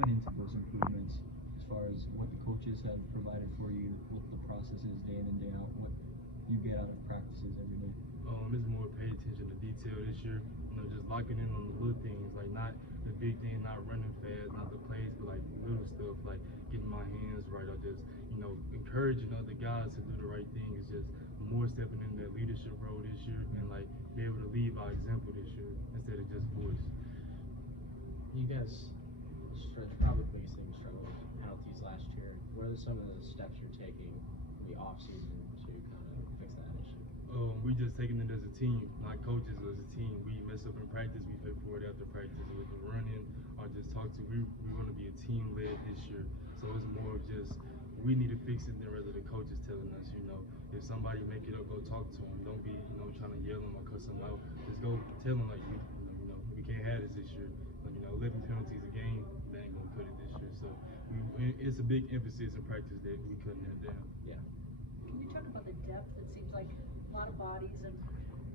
went into those improvements as far as what the coaches have provided for you, what the process is day in and day out, what you get out of practices every day? It's more pay attention to detail this year. Just locking in on the little things, like not the big thing, not running fast, not the plays, but like little stuff, like getting my hands right, or just encouraging other guys to do the right thing. Is just more stepping in that leadership role this year, and like be able to lead by example this year instead of just voice. You guys probably the biggest thing you struggled with penalties last year. What are some of the steps you're taking in the off season to kind of fix that issue? We just taking it as a team, not coaches, as a team. We mess up in practice, we pay for it after practice. With the running or just talk to, we want to be a team led this year. So it's more of just we need to fix it than rather the coaches telling us. If somebody make it up, go talk to them. Don't be trying to yell them or cuss them out. Just go tell them like we can't have this year. 11 penalties a game, they ain't gonna cut it this year. So it's a big emphasis in practice that we cutting that down. Yeah. Can you talk about the depth? It seems like a lot of bodies, and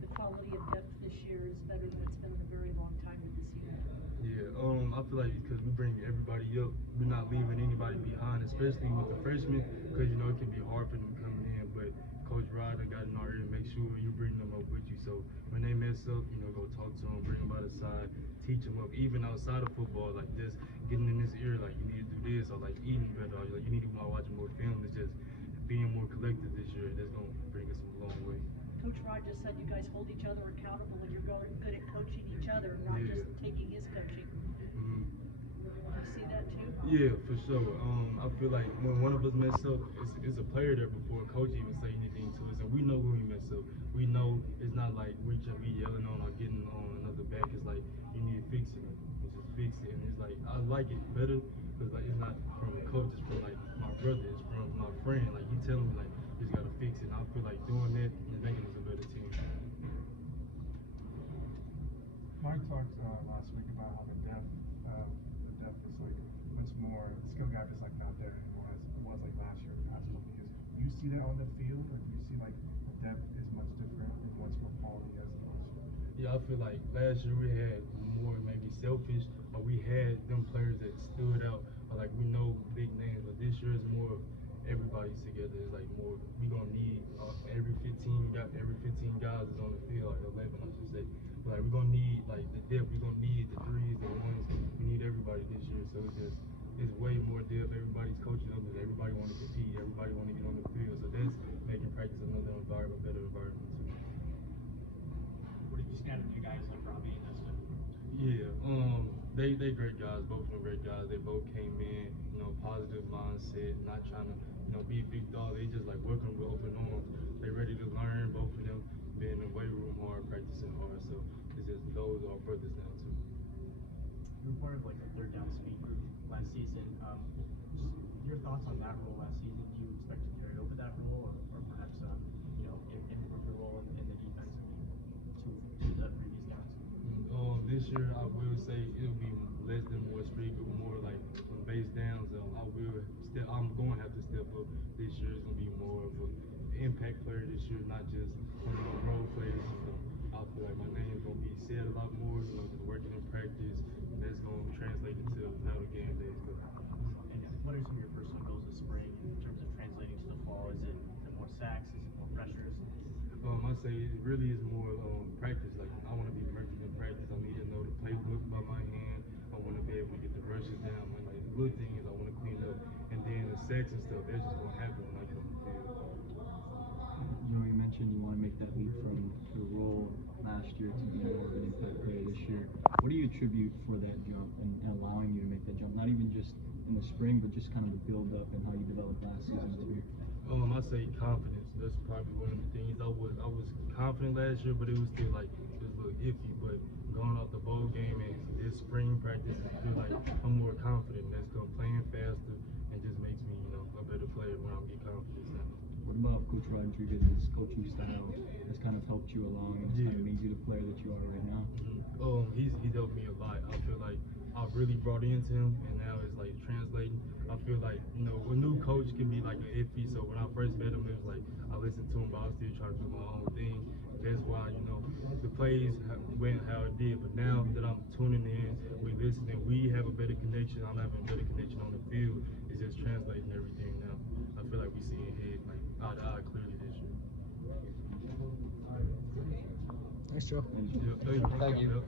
the quality of depth this year is better than it's been in a very long time in this unit. Yeah, I feel like because we bring everybody up, we're not leaving anybody behind, especially with the freshmen, because it can be hard for them coming in. But Coach Rod got in our ear, make sure you bring them up with you. So when they mess up, go talk to them, bring them by the side, teach them up. Even outside of football, like just getting in his ear, like you need to do this, or like eating better, or like you need to watch more film. It's just being more collective this year. That's gonna bring us a long way. Coach Rod just said you guys hold each other accountable, and you're going good at coaching each other, not just taking his coaching. Mm-hmm. You see that too? Yeah, for sure. I feel like when one of us mess up, it's a player there before a coach even say anything to us, and we know when we mess up. We know it's not like we should be yelling on or getting on another back. It's like you need to fix it. It's just fix it, and it's like I like it better because like it's not from the coach, it's from like my brother, it's from my friend. Like he telling me like you just gotta fix it. And I feel like doing that is making us a better team. Mike talked last week about how the depth is like much more, the skill gap is like not there anymore as it was like last year, the past couple of years. Do you see that on the field, or do you see like the depth is much different and much more quality as it was? Yeah, I feel like last year we had more maybe selfish, or we had them players that stood out, or like we know big names. But this year is more everybody's together. It's like more we gonna need every 15 guys is on the field, like 11 I should say. Like we're gonna need like the depth, we're gonna need the threes, the ones. We need everybody this year. So it's way more depth. Everybody's coaching others. Everybody want to compete. Everybody want to get on the field. So that's making practice another environment, better environment too. What did you stand with you guys like Robbie and Dustin? Yeah, they great guys. Both of them great guys. They both came in, positive mindset, not trying to, be big dog. They just like welcome with open arms. They ready to learn. Both of them been in the weight room hard, practicing hard. So it's just those are brothers now too. You were part of like the third down speed group last season. Just your thoughts on that role last season. Do you expect to carry over that role, or perhaps improve your role in the defense to the previous guys? This year I will say it'll be less than more speed group, more like on base downs. I'm going to have to step up this year. It's going to be more of an impact player this year, not just one of the role players. I feel like my name's going to be said a lot more, just working in practice, and that's going to translate into how the game days go. And what are some of your personal goals this spring in terms of translating to the fall? Is it more sacks? Is it more pressures? I say it really is more practice. Like I want to be perfect in practice. I need to know the playbook by my hand. I want to be able to get the rushes down. And like the good thing is I want to clean up, and then the sacks and stuff. That's just gonna happen when I come to the field. You mentioned you want to make that leap from the role last year to be more of an impact player this year. What do you attribute for that jump and allowing you to make that jump? Not even just in the spring, but just kind of the build up and how you developed last season too. I say confidence. That's probably one of the things. I was confident last year, but it was still like it was a little iffy. But going off the bowl game and this spring practice, I feel like I'm more confident. That's going playing faster and just makes me, a better player when I get confidence now. What about Coach Rodriguez's coaching style has kind of helped you along and kind of made you the player that you are right now? He's helped me a lot. I feel like I've really brought into him, and now it's like translating. I feel like, a new coach can be like an iffy. So when I first met him, it was like I listened to him, but I was still trying to do my own thing. That's why, the plays went how it did. But now that I'm tuning in, we listening, we have have a better connection. I'm having a better connection on the field. It's just translating everything now. I feel like we see it like eye to eye clearly this year. Thanks, Joe. Yeah, thank you. Thank you.